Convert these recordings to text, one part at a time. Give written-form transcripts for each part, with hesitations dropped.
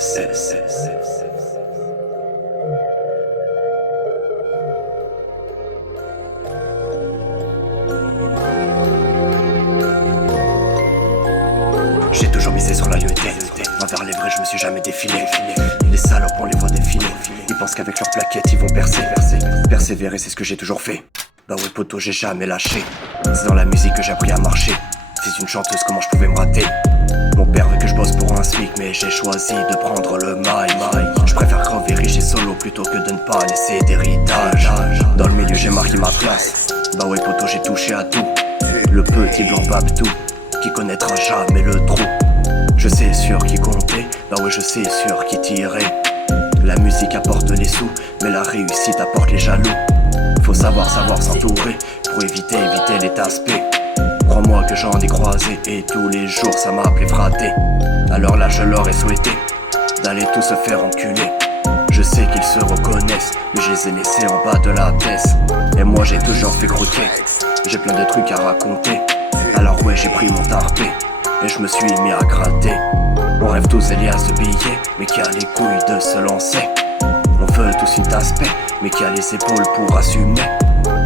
J'ai toujours misé sur la lieuté. Envers les vrais, je me suis jamais défilé. Les salopes, on les voit défiler. Ils pensent qu'avec leurs plaquettes, ils vont persévérer, c'est ce que j'ai toujours fait. Bah ouais, poto, j'ai jamais lâché. C'est dans la musique que j'ai appris à marcher. Fils d'une chanteuse, comment je pouvais me rater? Mon père veut que je bosse pour un SMIC, mais j'ai choisi de prendre le mail. Je préfère crever riche et solo plutôt que de ne pas laisser d'héritage. Dans le milieu, j'ai marqué ma place. Bah ouais, poto, j'ai touché à tout. Le petit blanc Babtou qui connaîtra jamais le trou. Je sais sur qui compter, bah ouais, je sais sur qui tirer. La musique apporte les sous, mais la réussite apporte les jaloux. Faut savoir s'entourer pour éviter les aspects. Crois-moi que j'en ai croisé et tous les jours ça m'a appelé fraté. Alors là je leur ai souhaité d'aller tous se faire enculer. Je sais qu'ils se reconnaissent, mais je les ai laissés en bas de la pièce. Et moi j'ai toujours fait croquer, j'ai plein de trucs à raconter. Alors ouais, j'ai pris mon tarpé et je me suis mis à gratter. On rêve tous Elias de billets, mais qui a les couilles de se lancer. On veut tous une tasse paix, mais qui a les épaules pour assumer.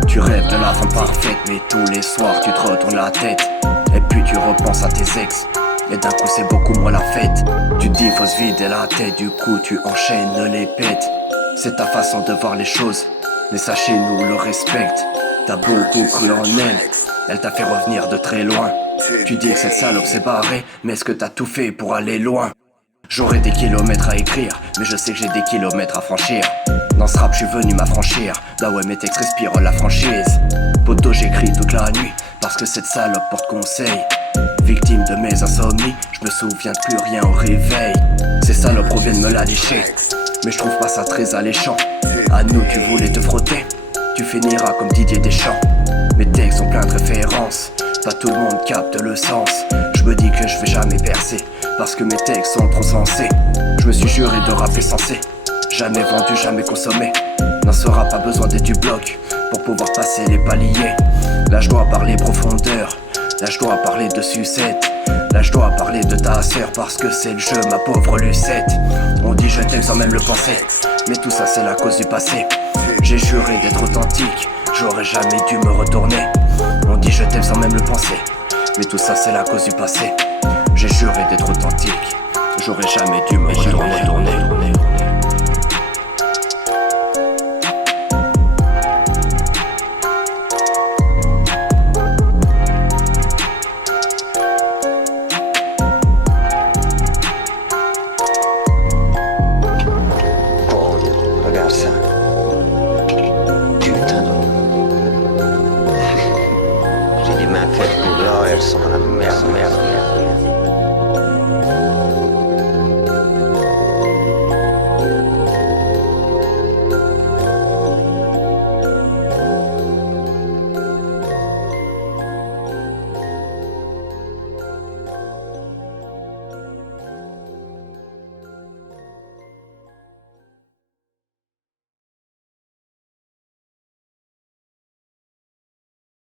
Tu rêves de la femme parfaite, mais tous les soirs tu te retournes la tête. Et puis tu repenses à tes ex, et d'un coup c'est beaucoup moins la fête. Tu te dis faut se vider la tête, du coup tu enchaînes les pètes. C'est ta façon de voir les choses, mais sachez nous le respecte. T'as beaucoup cru en elle t'a fait revenir de très loin. Tu dis que cette salope s'est barrée, mais est-ce que t'as tout fait pour aller loin? J'aurais des kilomètres à écrire, mais je sais que j'ai des kilomètres à franchir. Dans ce rap je suis venu m'affranchir. Bah ouais, mes textes respirent la franchise. Poto, j'écris toute la nuit parce que cette salope porte conseil. Victime de mes insomnies, je me souviens de plus rien au réveil. Ces salopes reviennent me la lécher, mais je trouve pas ça très alléchant. À nous tu voulais te frotter, tu finiras comme Didier Deschamps. Mes textes ont plein de références, pas tout le monde capte le sens. Je me dis que je vais jamais percer parce que mes textes sont trop sensés. Je me suis juré de rapper sensé, jamais vendu, jamais consommé. N'en sera pas besoin d'être du bloc pour pouvoir passer les paliers. Là je dois parler profondeur, là je dois parler de sucette. Là je dois parler de ta sœur parce que c'est le jeu, ma pauvre Lucette. On dit je t'aime sans même le penser, mais tout ça c'est la cause du passé. J'ai juré d'être authentique, j'aurais jamais dû me retourner. On dit je t'aime sans même le penser, mais tout ça c'est la cause du passé. J'ai juré d'être authentique, j'aurais jamais dû me retourner. Ragazza, putain d'homme. J'ai des mains faites pour l'or, elles sont la merde.